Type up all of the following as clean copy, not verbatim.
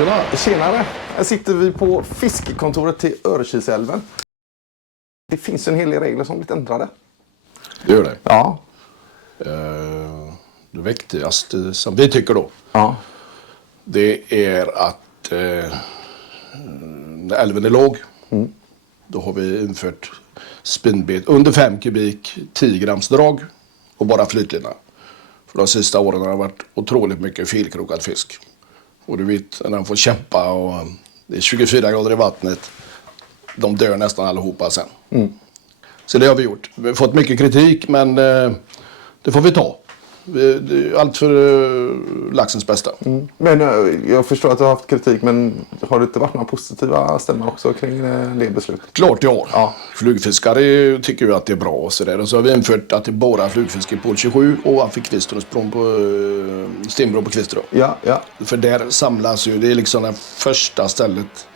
Tjenare! Här sitter vi på fiskekontoret till Örkilsälven. Det finns en hel del regler som blivit ändrade. Det gör det. Ja. Det viktigaste som vi tycker då, Ja. det är att när älven är låg, då har vi infört spinnbet under 5 kubik, 10 grams drag och bara flytlina. För de sista åren har det varit otroligt mycket felkrokad fisk. Och du vet, när den får kämpa och det är 24 grader i vattnet, de dör nästan allihopa sen. Så det har vi gjort. Vi har fått mycket kritik, men det får vi ta. Allt för laxens bästa. Men jag förstår att du har haft kritik, men har det inte varit några positiva stämmor också kring det beslutet? Klart jag har. Ja. Flugfiskare tycker ju att det är bra och sådär. Och så har vi infört att det är bara flugfiske på 27 och för Kvistrumsbron på Stenbro på Kvistrum. Ja, ja. För där samlas ju, det är liksom det första stället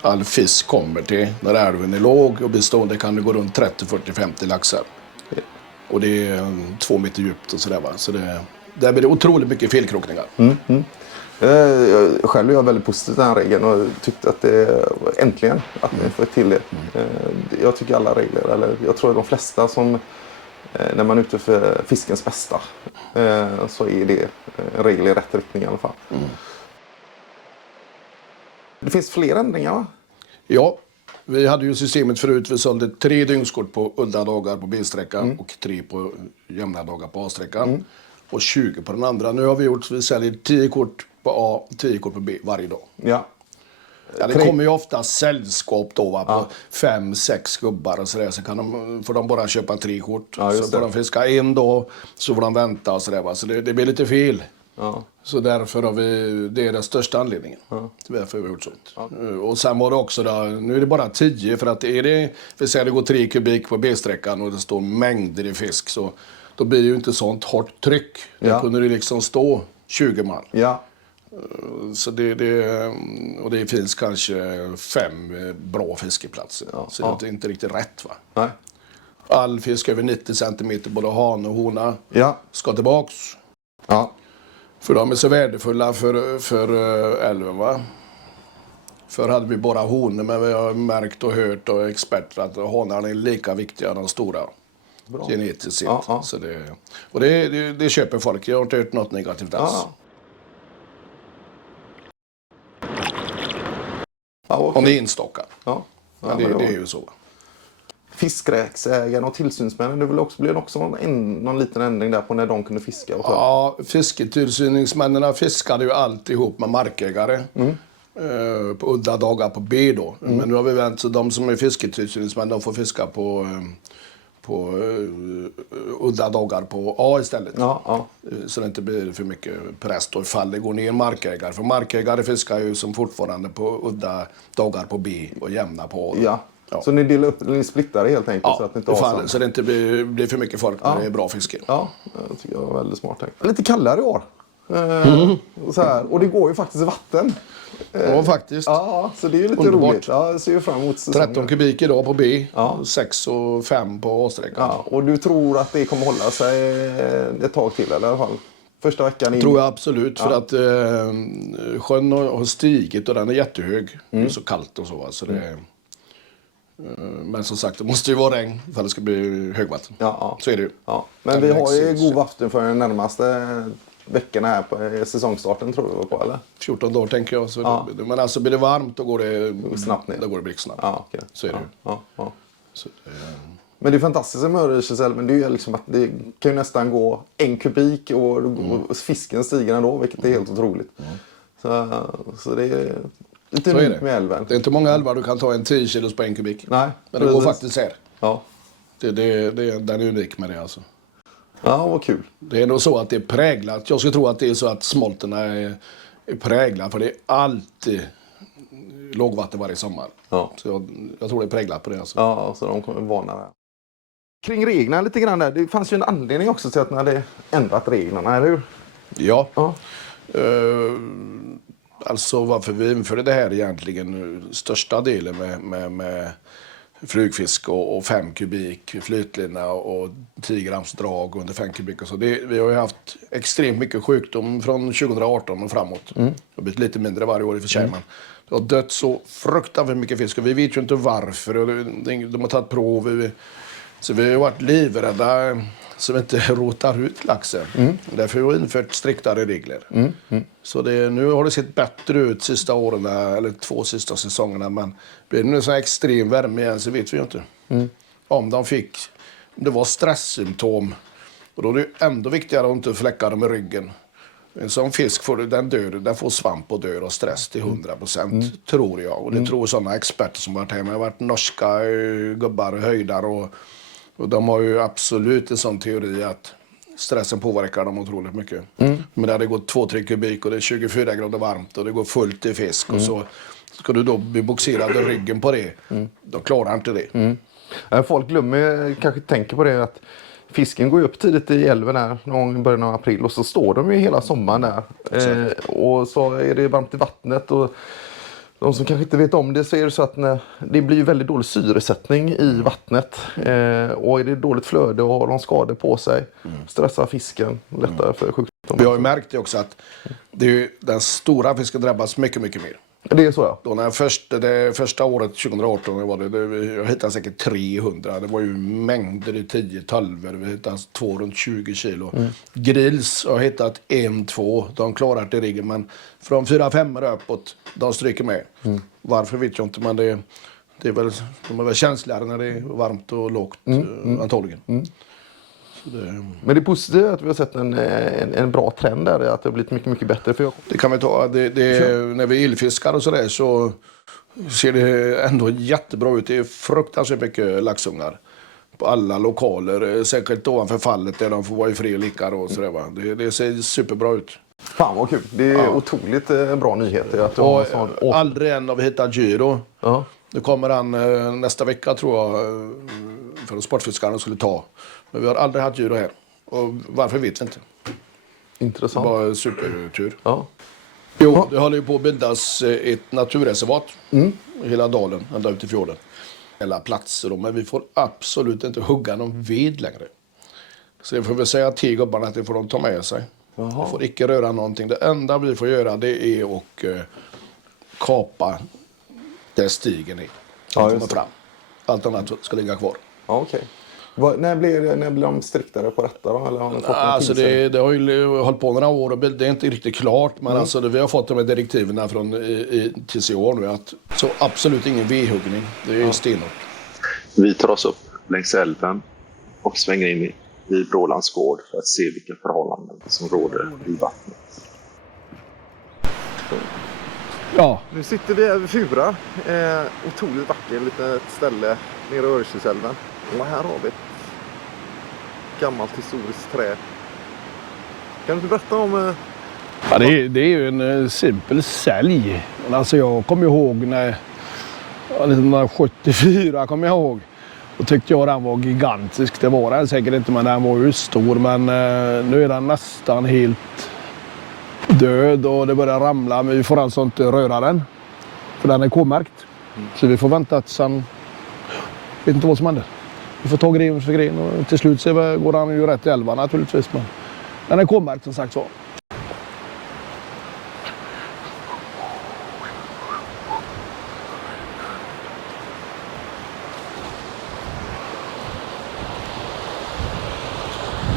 all fisk kommer till. När älven är låg och bestående kan det gå runt 30, 40, 50 laxar. Och det är 2 meter djupt och sådär va. Så där blir det otroligt mycket felkrokningar. Själv är jag väldigt positiv till den regeln och tyckte att det äntligen att ni får till det. Jag tycker alla regler, eller jag tror att de flesta som när man är ute för fiskens bästa så är det en regel i rätt riktning i alla fall. Det finns fler ändringar va? Ja, vi hade ju systemet förut. Vi sålde 3 dygnskort på udda dagar på B-sträckan och 3 på jämna dagar på A-sträckan. Och 20 på den andra. Nu har vi gjort, vi säljer 10 kort på A och 10 kort på B varje dag. Ja. Ja, det kommer ju ofta sällskap då va, på 5-6 gubbar och sådär. Så får de bara köpa 3 kort. Ja, så får de fiska en dag, så får de vänta och sådär va. Så det blir lite fel. Ja. Så därför har det är den största anledningen. Därför har vi gjort sånt. Och sen var det också då, nu är det bara 10 för att vi säger det går 3 kubik på B-sträckan och det står mängder i fisk så då blir det ju inte sånt hårt tryck. Där kunde det liksom stå 20 man. Ja. Så det finns kanske 5 bra fiskeplatser. Så det är inte riktigt rätt va. Nej. All fisk över 90 cm, både han och hona, ska tillbaks. Ja. För de är så värdefulla för älven va. Förr hade vi bara honor, men vi har märkt och hört och experter att honarna är lika viktiga som de stora. Bra. Genetiskt sett. Ja. Så det köper folk. Jag har inte hört något negativt alls. Om det är enstaka. Ja. Men det är ju så. Fiskräksägarna och tillsynsmännen, det vill också bli någon liten ändring där på när de kunde fiska och så. Ja, fisketillsyningsmännen fiskade ju alltihop med markägare. På udda dagar på B då. Men nu har vi vänt så de som är fisketillsyningsmän de får fiska på udda dagar på A istället. Så det inte blir för mycket press då ifall det går ner markägare. För markägare fiskar ju som fortfarande på udda dagar på B och jämna på A. Ja. Så ni delar upp, ni splittar det helt enkelt? Ja, så att ni inte har så det inte blir för mycket folk när det är bra fiske. Ja, jag tycker det var väldigt smart tänkt. Lite kallare i år. Så här. Och det går ju faktiskt i vatten. Ja, faktiskt. Ja, så det är ju lite roligt. Ja, jag ser ju fram emot säsongen. 13 kubik idag på B, 6 och 5 på A-sträckan. Ja, och du tror att det kommer hålla sig ett tag till eller i alla fall? Första veckan in. Tror jag absolut, för att sjön har stigit och den är jättehög. Det är så kallt och så. Alltså men som sagt, det måste ju vara regn för att det ska bli högvatten. Så är det ju. Ja. Men vi har ju god vatten för den närmaste veckorna här på säsongstarten tror jag på, eller? 14 dagar tänker jag. Så men alltså blir det varmt då går det snabbt ner. Då går det blixtsnabbt. Okay. Så är det ju. Så, men det är fantastiskt med Örkilsälven, det är ju liksom att det kan ju nästan gå 1 kubik och fisken stiger ändå, vilket är helt otroligt. Så det är lite unikt med älven. Det är inte många älvar du kan ta en 10 kilos på 1 kubik. Nej, men det går faktiskt här. Ja. Den är unik med det alltså. Ja, vad kul. Det är nog så att det är präglat. Jag skulle tro att det är så att smolterna är präglade. För det är alltid lågvatten varje sommar. Ja. Så jag tror det är präglat på det. Alltså. Ja, så de kommer vana där. Kring reglerna lite grann där. Det fanns ju en anledning också till att man hade ändrat reglerna, eller hur? Ja. Alltså varför vi införde det här egentligen. Största delen med flugfisk och 5 kubik flytlina och 10 grams drag under 5 kubik. Och så. Vi har ju haft extremt mycket sjukdom från 2018 och framåt. Det har blivit lite mindre varje år i och för sig. Men det har dött så fruktansvärt mycket fisk och vi vet ju inte varför. Och de har tagit prov. Så vi har varit livrädda så vi inte rotar ut laxen. Därför har vi infört striktare regler. Så nu har det sett bättre ut sista åren, eller 2 sista säsongerna. Men blir det nu så extrem värme igen så vet vi ju inte. Om det var stresssymptom. Och då är det ändå viktigare att inte fläcka dem i ryggen. En sån fisk den får svamp och dör av stress till 100%, tror jag. Och det tror sådana experter som varit här. Det har varit norska gubbar och höjdar och de har ju absolut en sån teori att stressen påverkar dem otroligt mycket. Men det hade gått 2-3 kubik och det är 24 grader varmt och det går fullt i fisk. Och så ska du då bli boxerad i ryggen på det. Då klarar inte det. Folk glömmer, kanske tänker på det att fisken går upp tidigt i älven här någon gång i början av april och så står de ju hela sommaren där. Och så är det varmt i vattnet och de som kanske inte vet om det så är det så att det blir väldigt dålig syresättning i vattnet. Och är det dåligt flöde och har de skador på sig stressar fisken lättare för sjukdom. Vi har ju märkt det också att den stora fisken drabbas mycket, mycket mer. Det är så ja. Då när det första året 2018 var jag hittade säkert 300. Det var ju mängder i 10-12. Vi hittade 2 runt 20 kilo. Grills har hittat 1-2. De klarar det i riggen. Men från 4-5 uppåt, de stryker med. Varför vet jag inte. Men de är väl känsligare när det är varmt och lågt antagligen. Men det är positivt att vi har sett en bra trend där, att det har blivit mycket, mycket bättre. Det kan vi ta. När vi illfiskar och sådär så ser det ändå jättebra ut. Det är fruktansvärt mycket laxungar på alla lokaler. Säkert ovanför fallet där de får vara i fri och likar och sådär va. Det ser superbra ut. Fan vad kul. Det är otroligt bra nyheter. Att aldrig än har vi hittat gyro. Nu kommer han nästa vecka tror jag för att sportfiskarna skulle ta. Men vi har aldrig haft gyro här. Och varför vet vi inte. Intressant. Det var supertur. Ja. Jo, det håller ju på att bildas ett naturreservat i hela dalen, ända ut i fjorden. Hela platser, men vi får absolut inte hugga någon ved längre. Så det får vi säga till gubbarna att det får de ta med sig. Vi får icke röra någonting. Det enda vi får göra det är att kapa där stigen är. Fram. Allt annat ska ligga kvar. Ja, okej. När blir de striktare på detta då? Eller har ni fått alltså det har ju hållit på några år och det är inte riktigt klart. Men alltså vi har fått de här direktiven från TCO nu att så absolut ingen vedhuggning. Det är stenhårt. Vi tar oss upp längs älven och svänger in i Brålands gård för att se vilka förhållanden som råder i vattnet. Ja. Nu sitter vi över Fura. Otroligt vackert litet ställe nere i Örkilsälven. Och här har vi ett gammalt historiskt trä. Kan du inte berätta om... Ja, det är ju en simpel sälj. Alltså jag kommer ihåg när 1974 kommer jag ihåg. Då tyckte jag den var gigantisk. Det var den säkert inte men den var ju stor. Men nu är den nästan helt död och det börjar ramla. Men vi får alltså inte röra den. För den är K-märkt. Så vi får vänta tills han... vet inte vad som händer. Vi får ta gren för gren och till slut så går han ju rätt i älvan naturligtvis. Men den är K-märkt som sagt så.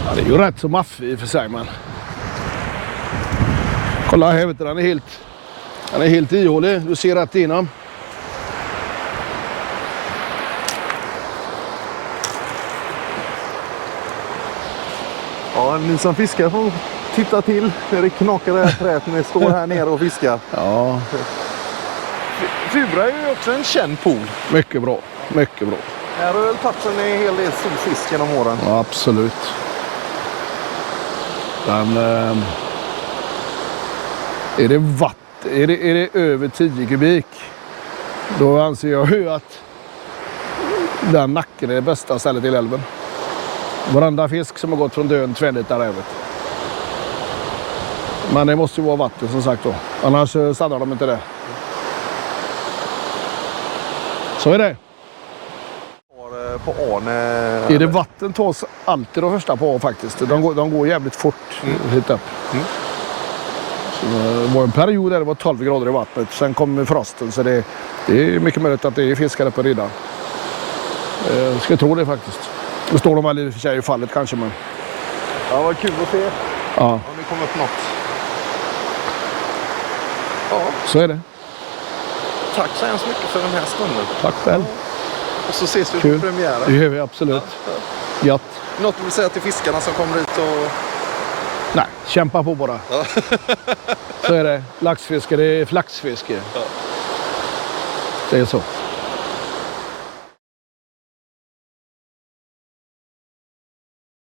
Ja, det är ju rätt så maffig i för sig men... Kolla här vet du, den är helt ihålig. Du ser rätt igenom. Ja, ni som fiskar får titta till när det knakar det här träet när ni står här nere och fiskar. Ja. Fura är ju också en känd pool. Mycket bra, mycket bra. Här har väl tagit en hel del stor fisk genom åren. Ja, absolut. Men är det över 10 kubik då anser jag ju att den nacken är det bästa stället i älven. Varenda fisk som har gått från dön tvärligt rävet. Men det måste ju vara vatten som sagt då. Annars stannar de inte där. Så är det. på Arne. Är det vatten tas alltid de första på A faktiskt. De går jävligt fort hit upp. Så det var en period där det var 12 grader i vattnet. Sen kom frosten, så det är mycket möjligt att det är fiskar på redan. Jag ska tro det faktiskt. Det står de väl i och för sig i fallet kanske, men... Ja, vad kul att se. Ja, Om det kommer upp något. Ja, så är det. tack så hemskt mycket för den här stunden. Tack själv. Och så ses vi Kul. på premiären. Det gör vi absolut. Gött. Något du vill säga till fiskarna som kommer hit och... Nej, kämpa på bara. Så är det. Laxfiske, det är flaxfiske. Det är så.